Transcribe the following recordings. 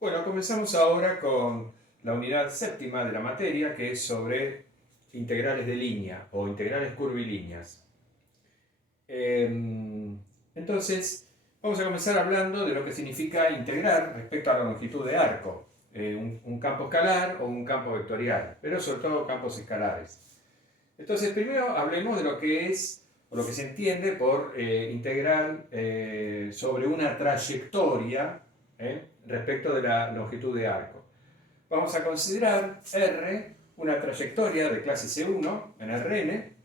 Bueno, comenzamos ahora con la unidad séptima de la materia, que es sobre integrales de línea o integrales curvilíneas. Entonces, vamos a comenzar hablando de lo que significa integrar respecto a la longitud de arco, un campo escalar o un campo vectorial, pero sobre todo campos escalares. Entonces, primero hablemos de lo que es o lo que se entiende por integral sobre una trayectoria respecto de la longitud de arco. Vamos a considerar R una trayectoria de clase C1 en Rn,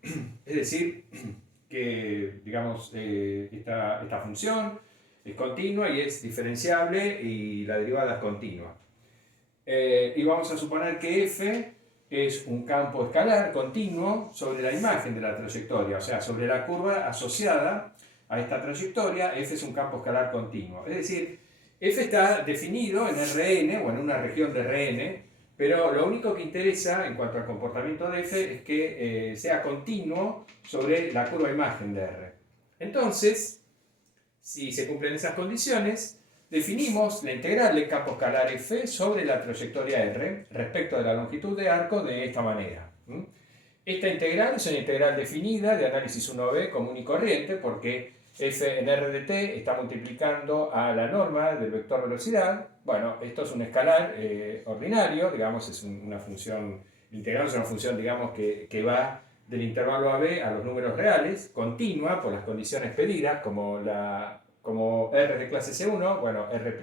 es decir, que digamos, esta función es continua y es diferenciable y la derivada es continua. Y vamos a suponer que f es un campo escalar continuo sobre la imagen de la trayectoria, o sea, sobre la curva asociada a esta trayectoria, f es un campo escalar continuo. Es decir, f está definido en Rn o en una región de Rn, pero lo único que interesa en cuanto al comportamiento de f es que sea continuo sobre la curva imagen de R. Entonces, si se cumplen esas condiciones, definimos la integral del campo escalar f sobre la trayectoria r respecto de la longitud de arco de esta manera. Esta integral es una integral definida de análisis 1b común y corriente porque f en r de t está multiplicando a la norma del vector velocidad. Bueno, esto es un escalar ordinario, digamos, es una función, la integral es una función, digamos, que va del intervalo AB a los números reales, continua por las condiciones pedidas, como R es de clase C1, bueno, R',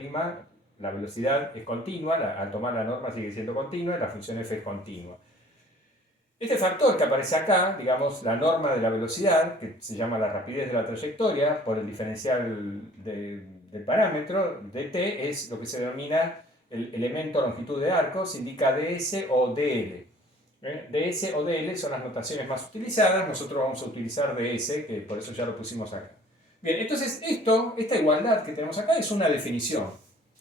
la velocidad es continua, al tomar la norma sigue siendo continua y la función f es continua. Este factor que aparece acá, digamos, la norma de la velocidad, que se llama la rapidez de la trayectoria, por el diferencial del parámetro, dt, es lo que se denomina el elemento longitud de arco, se indica ds o dl. ds o dl son las notaciones más utilizadas, nosotros vamos a utilizar ds, que por eso ya lo pusimos acá. Bien, entonces esta igualdad que tenemos acá es una definición,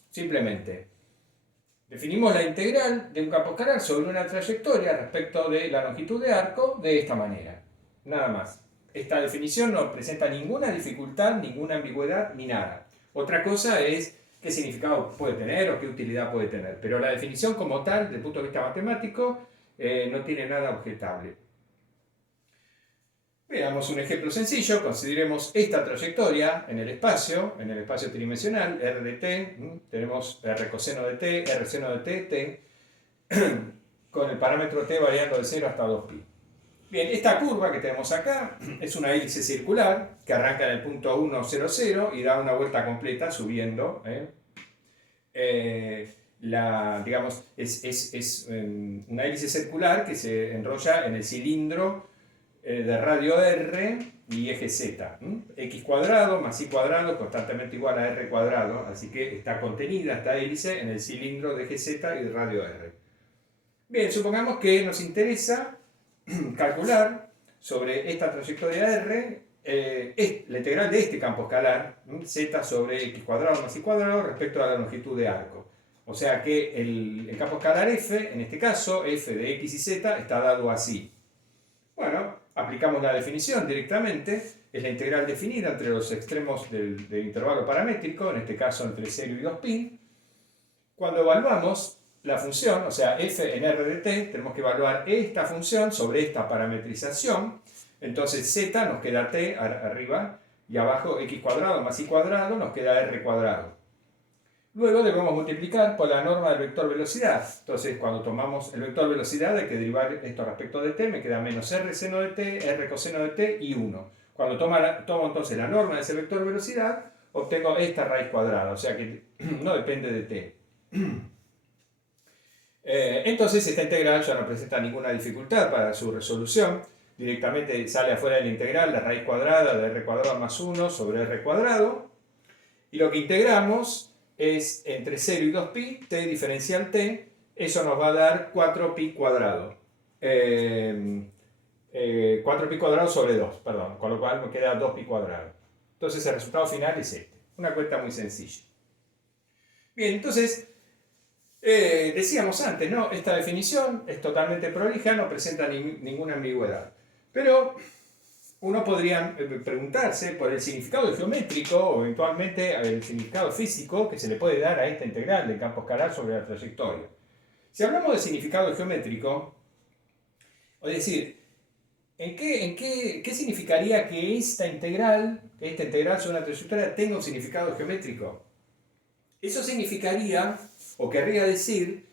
simplemente. Definimos la integral de un campo escalar sobre una trayectoria respecto de la longitud de arco de esta manera. Nada más. Esta definición no presenta ninguna dificultad, ninguna ambigüedad ni nada. Otra cosa es qué significado puede tener o qué utilidad puede tener. Pero la definición como tal, desde el punto de vista matemático, no tiene nada objetable. Veamos un ejemplo sencillo, consideremos esta trayectoria en el espacio tridimensional, r de t, tenemos r coseno de t, r seno de t, t, con el parámetro t variando de 0 hasta 2pi. Bien, esta curva que tenemos acá es una hélice circular que arranca en el punto 1, 0, 0 y da una vuelta completa subiendo. Digamos, es una hélice circular que se enrolla en el cilindro de radio r y eje z. X cuadrado más y cuadrado constantemente igual a r cuadrado, así que está contenida esta hélice en el cilindro de eje z y de radio r. Bien, supongamos que nos interesa calcular sobre esta trayectoria r la integral de este campo escalar, z sobre x cuadrado más y cuadrado respecto a la longitud de arco. O sea que el campo escalar f, en este caso, f de x y z, está dado así. Bueno, aplicamos la definición directamente, es la integral definida entre los extremos del intervalo paramétrico, en este caso entre 0 y 2pi. Cuando evaluamos la función, o sea, f en r de t, tenemos que evaluar esta función sobre esta parametrización. Entonces z nos queda t arriba y abajo x cuadrado más y cuadrado nos queda r cuadrado. Luego debemos multiplicar por la norma del vector velocidad. Entonces, cuando tomamos el vector velocidad hay que derivar esto respecto de t, me queda menos r seno de t, r coseno de t y 1. Cuando tomo entonces la norma de ese vector velocidad, obtengo esta raíz cuadrada, o sea que no depende de t. Entonces esta integral ya no presenta ninguna dificultad para su resolución. Directamente sale afuera de la integral la raíz cuadrada de r cuadrado más 1 sobre r cuadrado. Y lo que integramos es entre 0 y 2pi, t diferencial t, eso nos va a dar 4pi cuadrado. 4pi cuadrado sobre 2, perdón, con lo cual me queda 2pi cuadrado. Entonces el resultado final es este, una cuenta muy sencilla. Bien, entonces, decíamos antes, ¿no? Esta definición es totalmente prolija, no presenta ninguna ambigüedad. Pero uno podría preguntarse por el significado geométrico o eventualmente el significado físico que se le puede dar a esta integral del campo escalar sobre la trayectoria. Si hablamos de significado geométrico, es decir, ¿qué significaría que esta integral sobre una trayectoria tenga un significado geométrico? Eso significaría, o querría decir,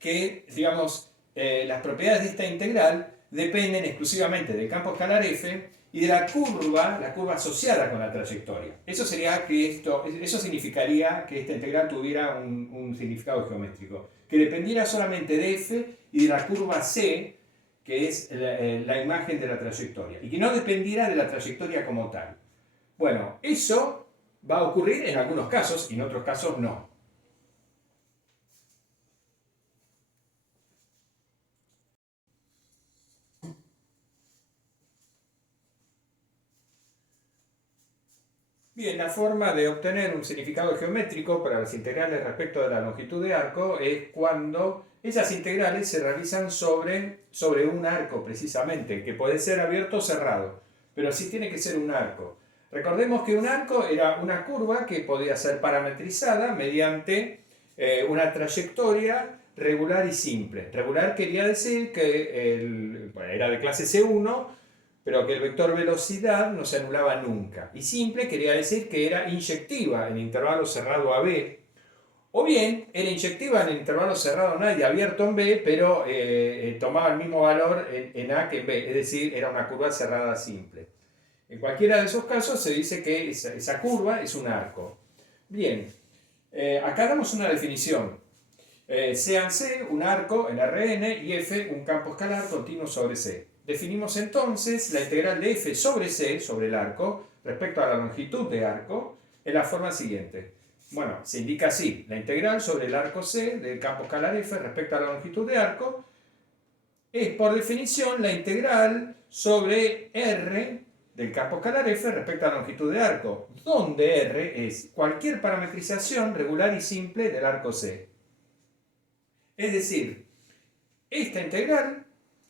que, digamos, las propiedades de esta integral dependen exclusivamente del campo escalar f y de la curva asociada con la trayectoria. Eso significaría que esta integral tuviera un significado geométrico, que dependiera solamente de f y de la curva c, que es la imagen de la trayectoria, y que no dependiera de la trayectoria como tal. Bueno, eso va a ocurrir en algunos casos y en otros casos no. Bien, la forma de obtener un significado geométrico para las integrales respecto de la longitud de arco es cuando esas integrales se realizan sobre un arco precisamente, que puede ser abierto o cerrado, pero sí tiene que ser un arco. Recordemos que un arco era una curva que podía ser parametrizada mediante una trayectoria regular y simple. Regular quería decir que era de clase C1, pero que el vector velocidad no se anulaba nunca. Y simple quería decir que era inyectiva en intervalo cerrado a B, o bien era inyectiva en el intervalo cerrado en A y abierto en B, pero tomaba el mismo valor en A que en B, es decir, era una curva cerrada simple. En cualquiera de esos casos se dice que esa curva es un arco. Bien, acá damos una definición. Sean C un arco en Rn y F un campo escalar continuo sobre C. Definimos entonces la integral de f sobre c, sobre el arco, respecto a la longitud de arco, en la forma siguiente. Bueno, se indica así, la integral sobre el arco c del campo escalar f respecto a la longitud de arco es por definición la integral sobre r del campo escalar f respecto a la longitud de arco, donde r es cualquier parametrización regular y simple del arco c. Es decir, esta integral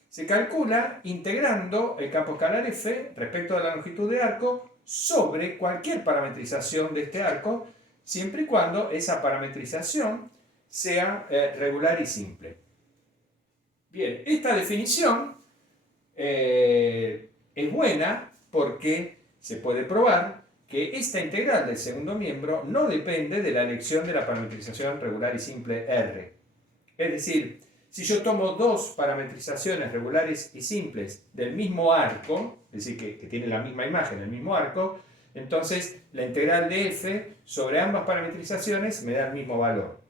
se calcula integrando el campo escalar f respecto a la longitud de arco sobre cualquier parametrización de este arco, siempre y cuando esa parametrización sea regular y simple. Bien, esta definición es buena porque se puede probar que esta integral del segundo miembro no depende de la elección de la parametrización regular y simple R. Es decir, si yo tomo dos parametrizaciones regulares y simples del mismo arco, es decir, que tienen la misma imagen, el mismo arco, entonces la integral de f sobre ambas parametrizaciones me da el mismo valor.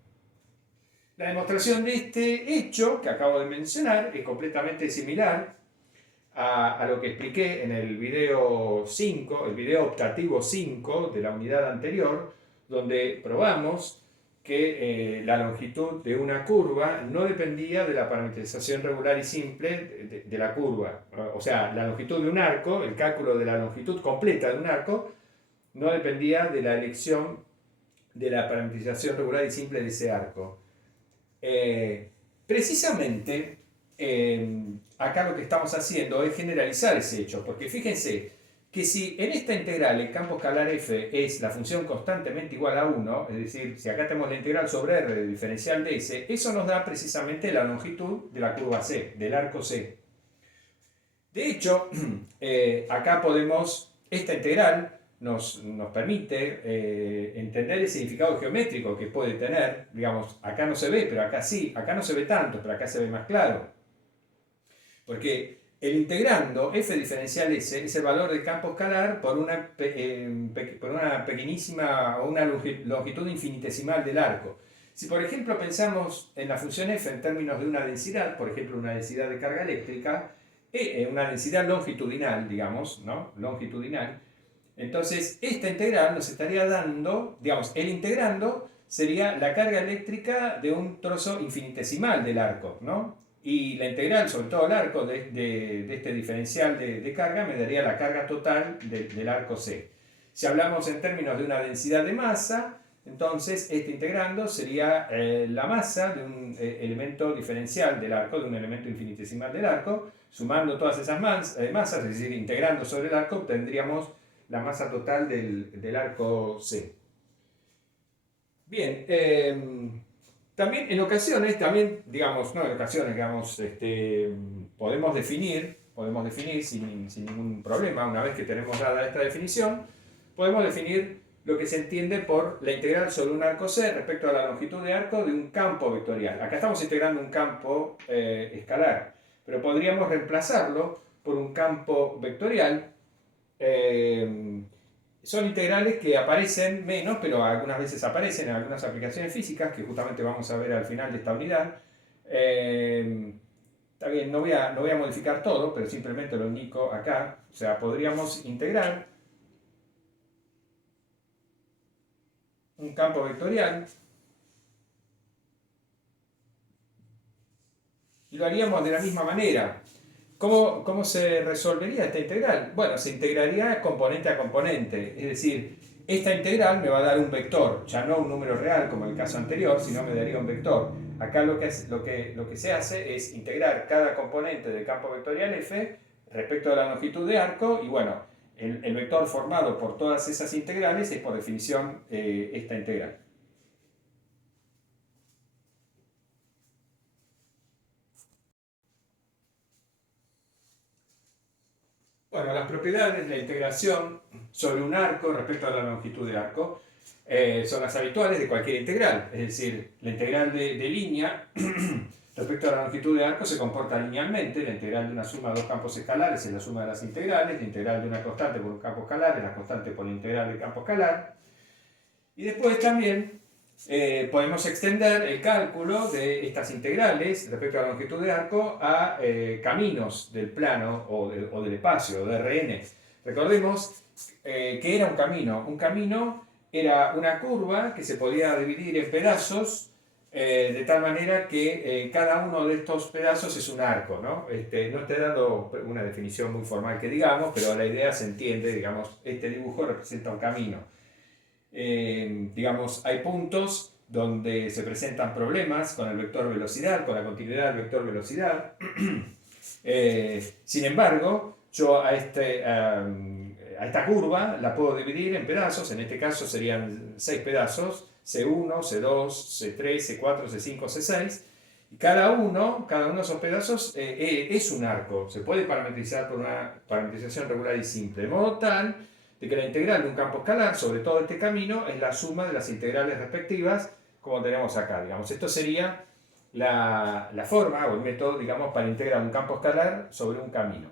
La demostración de este hecho que acabo de mencionar es completamente similar a lo que expliqué en el video 5, el video optativo 5 de la unidad anterior, donde probamos que la longitud de una curva no dependía de la parametrización regular y simple de la curva. O sea, la longitud de un arco, el cálculo de la longitud completa de un arco, no dependía de la elección de la parametrización regular y simple de ese arco. Precisamente, acá lo que estamos haciendo es generalizar ese hecho, porque fíjense, que si en esta integral el campo escalar f es la función constantemente igual a 1, es decir, si acá tenemos la integral sobre r del diferencial de s, eso nos da precisamente la longitud de la curva c, del arco c. De hecho, acá podemos, esta integral nos permite entender el significado geométrico que puede tener, digamos, acá no se ve, pero acá sí, acá no se ve tanto, pero acá se ve más claro. Porque el integrando f diferencial s es el valor del campo escalar por una pequeñísima o una longitud infinitesimal del arco. Si por ejemplo pensamos en la función f en términos de una densidad, por ejemplo una densidad de carga eléctrica, una densidad longitudinal, digamos, ¿no? Longitudinal, entonces esta integral nos estaría dando, digamos, el integrando sería la carga eléctrica de un trozo infinitesimal del arco, ¿no? Y la integral sobre todo el arco de este diferencial de carga me daría la carga total del arco C. Si hablamos en términos de una densidad de masa, Entonces, este integrando sería la masa de un elemento diferencial del arco, de un elemento infinitesimal del arco. Sumando todas esas masas, es decir, integrando sobre el arco, obtendríamos la masa total del arco C. Bien, también en ocasiones, digamos, no en ocasiones, digamos, podemos definir sin ningún problema, una vez que tenemos dada esta definición, podemos definir lo que se entiende por la integral sobre un arco C respecto a la longitud de arco de un campo vectorial. Acá estamos integrando un campo escalar, pero podríamos reemplazarlo por un campo vectorial. Son integrales que aparecen menos, pero algunas veces aparecen en algunas aplicaciones físicas, que justamente vamos a ver al final de esta unidad. Está bien, no voy a modificar todo, pero simplemente lo indico acá. O sea, podríamos integrar un campo vectorial y lo haríamos de la misma manera. ¿Cómo se resolvería esta integral? Bueno, se integraría componente a componente, es decir, esta integral me va a dar un vector, ya no un número real como en el caso anterior, sino me daría un vector. Acá lo que se hace es integrar cada componente del campo vectorial f respecto a la longitud de arco, y bueno, el vector formado por todas esas integrales es por definición esta integral. Bueno, las propiedades de la integración sobre un arco respecto a la longitud de arco son las habituales de cualquier integral. Es decir, la integral de línea respecto a la longitud de arco se comporta linealmente. La integral de una suma de dos campos escalares es la suma de las integrales. La integral de una constante por un campo escalar es la constante por la integral del campo escalar. Y después también podemos extender el cálculo de estas integrales respecto a la longitud de arco a caminos del plano o del espacio, de Rn. Recordemos que era un camino. Un camino era una curva que se podía dividir en pedazos de tal manera que cada uno de estos pedazos es un arco, ¿no? No estoy dando una definición muy formal que digamos, pero la idea se entiende, digamos, este dibujo representa un camino. Digamos, hay puntos donde se presentan problemas con el vector velocidad, con la continuidad del vector velocidad. Sin embargo, yo a esta curva la puedo dividir en pedazos, en este caso serían 6 pedazos, C1, C2, C3, C4, C5, C6, y cada uno de esos pedazos es un arco, se puede parametrizar por una parametrización regular y simple, de modo tal de que la integral de un campo escalar sobre todo este camino es la suma de las integrales respectivas, como tenemos acá. Digamos, esto sería la forma o el método, digamos, para integrar un campo escalar sobre un camino.